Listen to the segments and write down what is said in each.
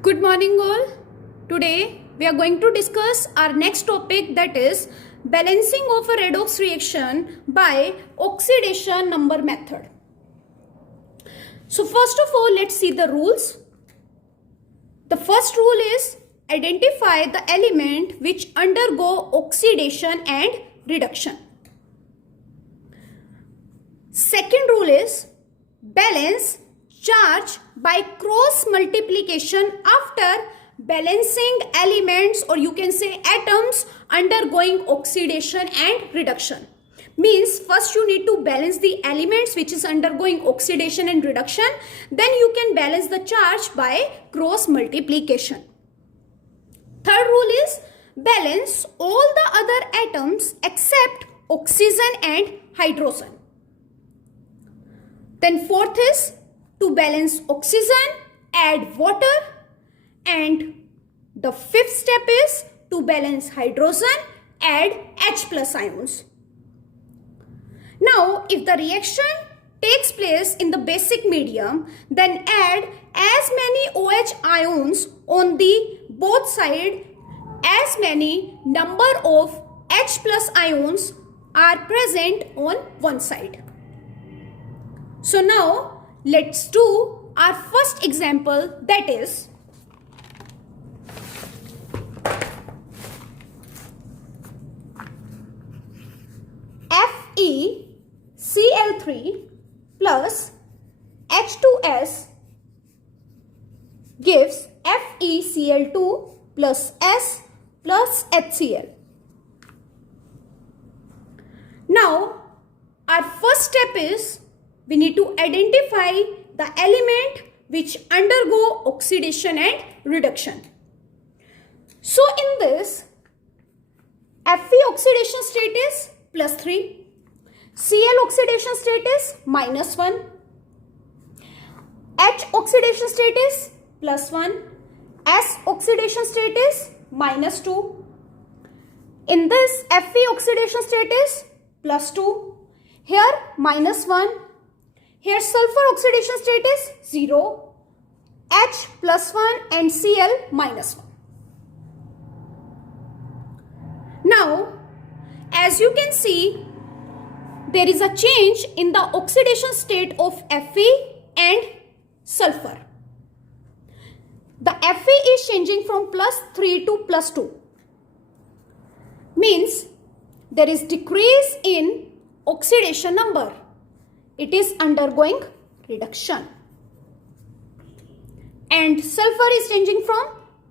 Good morning all. Today we are going to discuss our next topic, that is balancing of a redox reaction by oxidation number method. So first of all, let's see the rules. The first rule is identify the element which undergo oxidation and reduction. Second rule is balance charge by cross multiplication after balancing elements, or you can say atoms undergoing oxidation and reduction. Means first you need to balance the elements which is undergoing oxidation and reduction, then you can balance the charge by cross multiplication. Third rule is balance all the other atoms except oxygen and hydrogen. Then fourth is to balance oxygen, add water, and the fifth step is to balance hydrogen, add H plus ions. Now, if the reaction takes place in the basic medium, then add as many OH ions on the both sides as many number of H plus ions are present on one side. So now, let's do our first example, that is FeCl3 plus H2S gives FeCl2 plus S plus HCl. Now, our first step is we need to identify the element which undergo oxidation and reduction. So in this, Fe oxidation state is +3, Cl oxidation state is -1, H oxidation state is +1, S oxidation state is -2. In this, Fe oxidation state is +2, here -1. Here sulfur oxidation state is 0, H +1 and Cl -1. Now, as you can see, there is a change in the oxidation state of Fe and sulfur. The Fe is changing from +3 to +2. Means there is decrease in oxidation number. It is undergoing reduction. And sulfur is changing from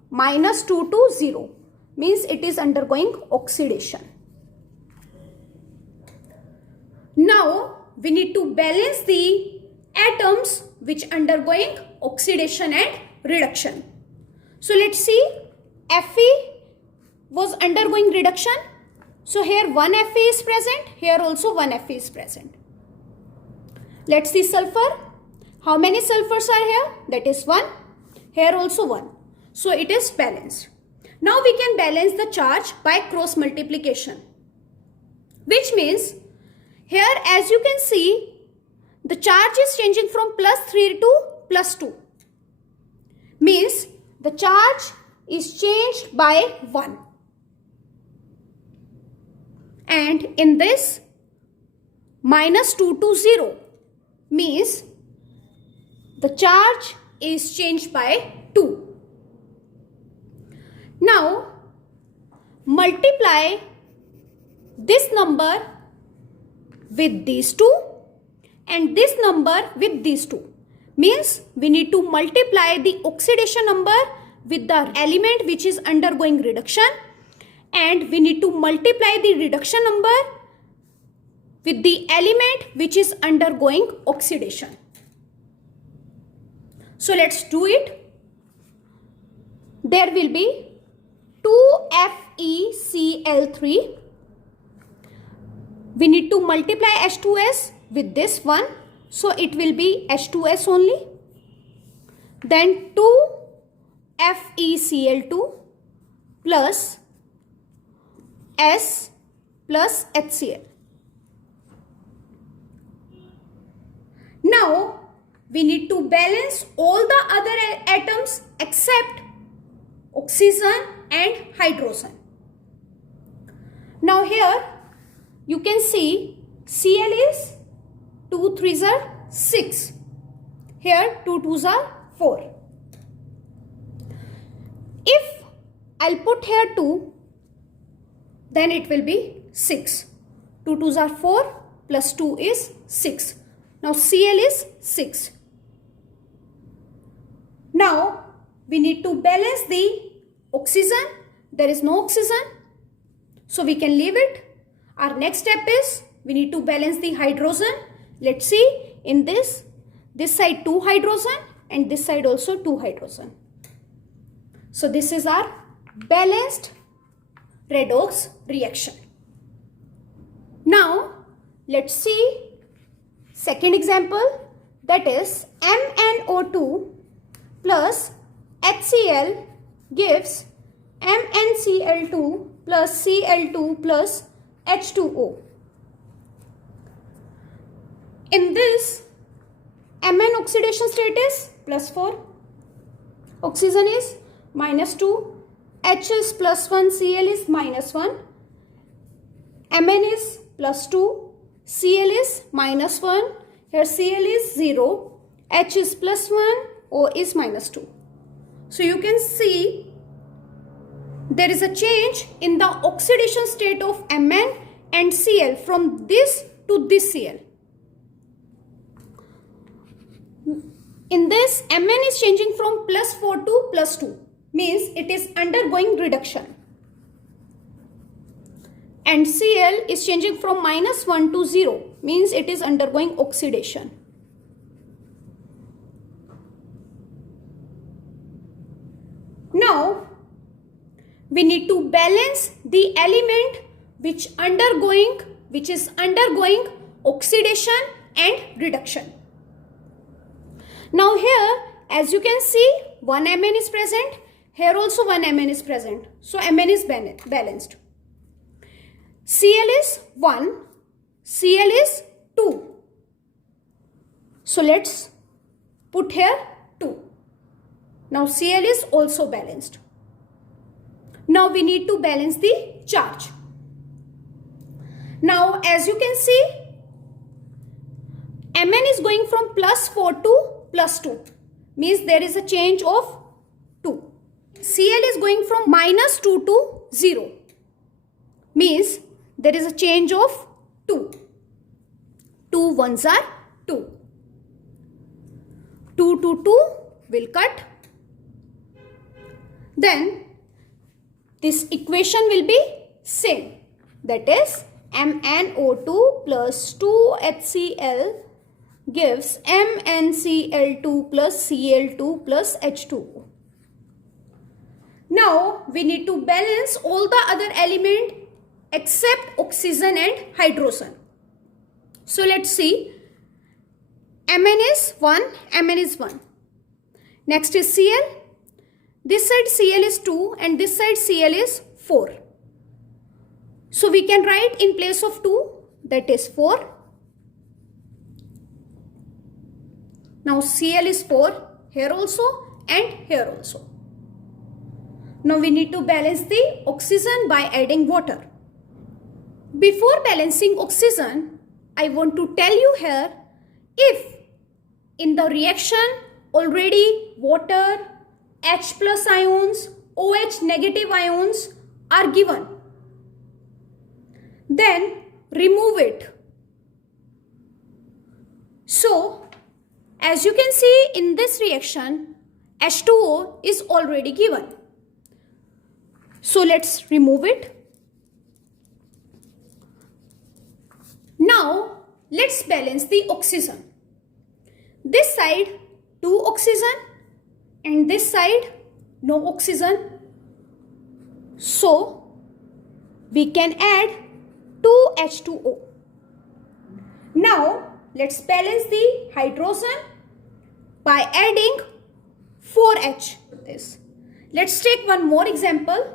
-2 to 0. Means it is undergoing oxidation. Now we need to balance the atoms which undergoing oxidation and reduction. So let's see, Fe was undergoing reduction. So here one Fe is present, here also one Fe is present. Let's see sulfur. How many sulfurs are here? That is 1. Here also 1. So it is balanced. Now we can balance the charge by cross multiplication. Which means here, as you can see, the charge is changing from +3 to +2. Means the charge is changed by 1. And in this, -2 to 0. Means the charge is changed by 2. Now multiply this number with these two and this number with these two. Means we need to multiply the oxidation number with the element which is undergoing reduction, and we need to multiply the reduction number with the element which is undergoing oxidation. So let's do it. There will be 2FeCl3. We need to multiply H2S with this one. So it will be H2S only. Then 2FeCl2 plus S plus HCl. Now we need to balance all the other atoms except oxygen and hydrogen. Now here you can see Cl is 2 3s are 6. Here 2 2s are 4. If I'll put here 2, then it will be 6. 2 2s are 4 plus 2 is 6. Now Cl is 6. Now we need to balance the oxygen. There is no oxygen, so we can leave it. Our next step is we need to balance the hydrogen. Let's see, in this side 2 hydrogen and this side also 2 hydrogen. So this is our balanced redox reaction. Now let's see second example, that is MnO2 plus HCl gives MnCl2 plus Cl2 plus H2O. In this, Mn oxidation state is +4, oxygen is -2, H is +1, Cl is -1, Mn is +2, Cl is -1, here Cl is 0, H is +1, O is -2. So you can see there is a change in the oxidation state of Mn and Cl from this to this Cl. In this, Mn is changing from +4 to +2, means it is undergoing reduction. And Cl is changing from -1 to 0, means it is undergoing oxidation. Now, we need to balance the element which is undergoing oxidation and reduction. Now here, as you can see, one Mn is present, here also one Mn is present, so Mn is balanced. Cl is 1, Cl is 2, so let's put here 2. Now Cl is also balanced. Now we need to balance the charge. Now as you can see, Mn is going from +4 to +2, means there is a change of 2. Cl is going from -2 to 0, means there is a change of 2. 2 ones are 2. 2 to 2 will cut. Then this equation will be same, that is MnO2 plus 2HCl gives MnCl2 plus Cl2 plus H2O. Now we need to balance all the other elements except oxygen and hydrogen. So let's see, Mn is 1, Mn is 1. Next is Cl. This side Cl is 2 and this side Cl is 4. So we can write in place of 2, that is 4. Now Cl is 4 here also and here also. Now we need to balance the oxygen by adding water. Before balancing oxygen, I want to tell you here, if in the reaction already water, H plus ions, OH negative ions are given, then remove it. So as you can see in this reaction, H2O is already given. So let's remove it. Now let's balance the oxygen. This side 2 oxygen and this side no oxygen. So we can add 2 H2O. Now let's balance the hydrogen by adding 4H to this. Let's take one more example,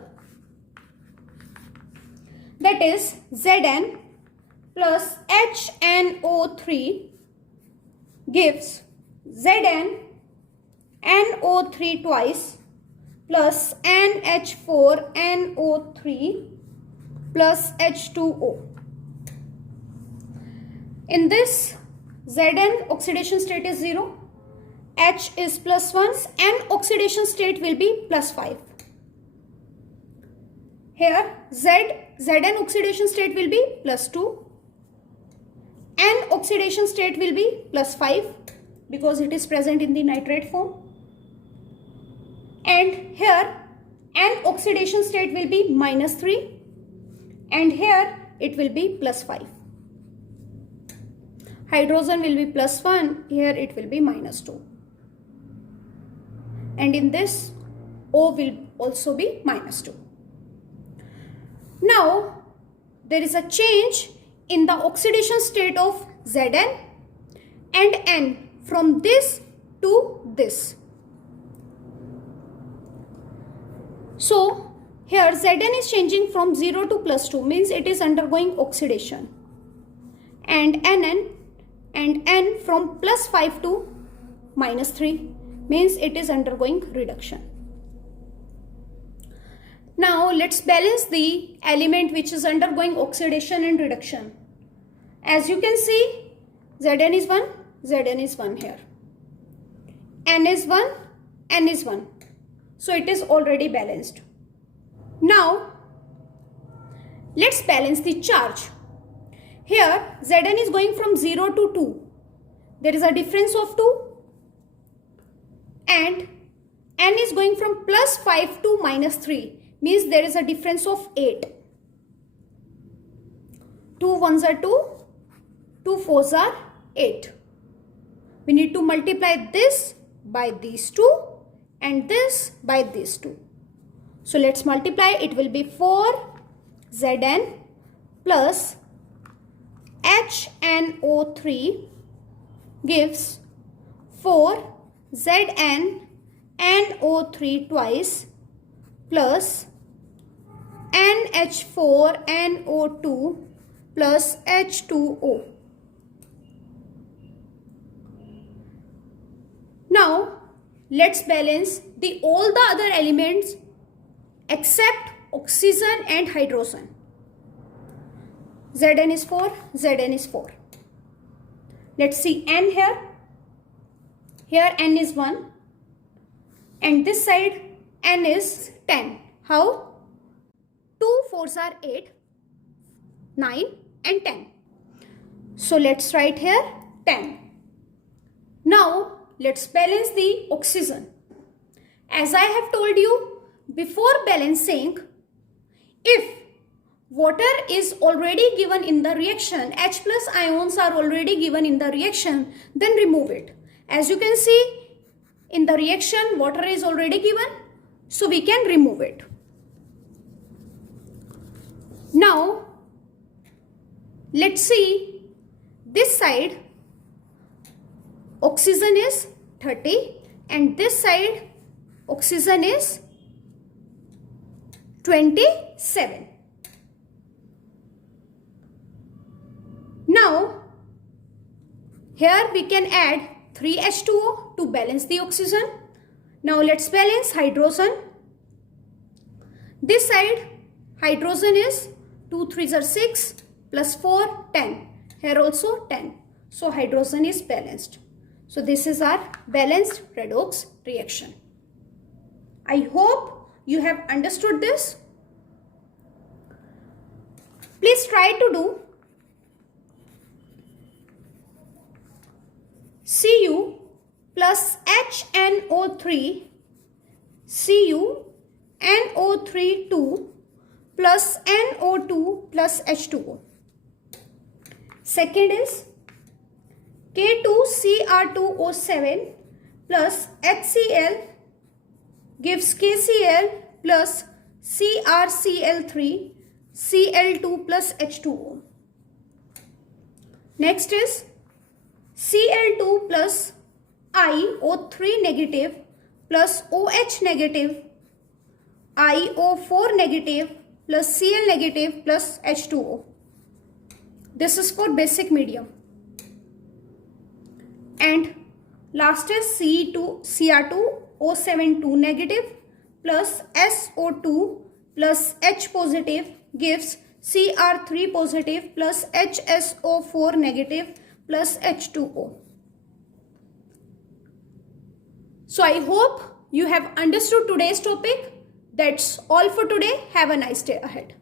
that is Zn plus HNO3 gives Zn NO3 twice plus NH4 NO3 plus H2O. In this, Zn oxidation state is 0, H is +1 and oxidation state will be +5. Here Zn oxidation state will be +2 and oxidation state will be +5 because it is present in the nitrate form. And here N oxidation state will be -3 and here it will be +5. Hydrogen will be +1, here it will be -2. And in this, O will also be -2. Now, there is a change in the oxidation state of Zn and N from this to this. So, here Zn is changing from 0 to +2, means it is undergoing oxidation. And Nn and N from +5 to -3, means it is undergoing reduction. Now let's balance the element which is undergoing oxidation and reduction. As you can see, Zn is 1, Zn is 1 here. N is 1, N is 1. So it is already balanced. Now let's balance the charge. Here Zn is going from 0 to 2. There is a difference of 2. And N is going from +5 to -3. Means there is a difference of 8. 2 ones are 2, 2 fours are 8. We need to multiply this by these two and this by these two. So let's multiply. It will be 4 Zn plus HNO3 gives 4 Zn NO3 twice plus NH4NO2 plus H2O. Now let's balance all the other elements except oxygen and hydrogen. Zn is 4, Zn is 4. Let's see N here. Here N is 1 and this side N is 10. How? 2 fours are 8, 9 and 10. So let's write here 10. Now let's balance the oxygen. As I have told you before balancing, if water is already given in the reaction, H plus ions are already given in the reaction, then remove it. As you can see, in the reaction water is already given, so we can remove it. Now let's see this side. Oxygen is 30 and this side oxygen is 27. Now here we can add 3H2O to balance the oxygen. Now let's balance hydrogen. This side hydrogen is 2 3s are 6 plus 4 10. Here also 10. So hydrogen is balanced. So this is our balanced redox reaction. I hope you have understood this. Please try to do. Cu plus HNO3 Cu NO3 2 plus NO2 plus H2O. Second is K2Cr2O7 plus HCl gives KCl plus CrCl3 Cl2 plus H2O. Next is Cl2 plus iO3 negative plus OH negative iO4 negative plus Cl negative plus H2O. This is for basic medium. And Last is Cr2O72 negative plus SO2 plus H positive gives Cr3 positive plus HSO4 negative plus H2O. So I hope you have understood today's topic. That's all for today. Have a nice day ahead.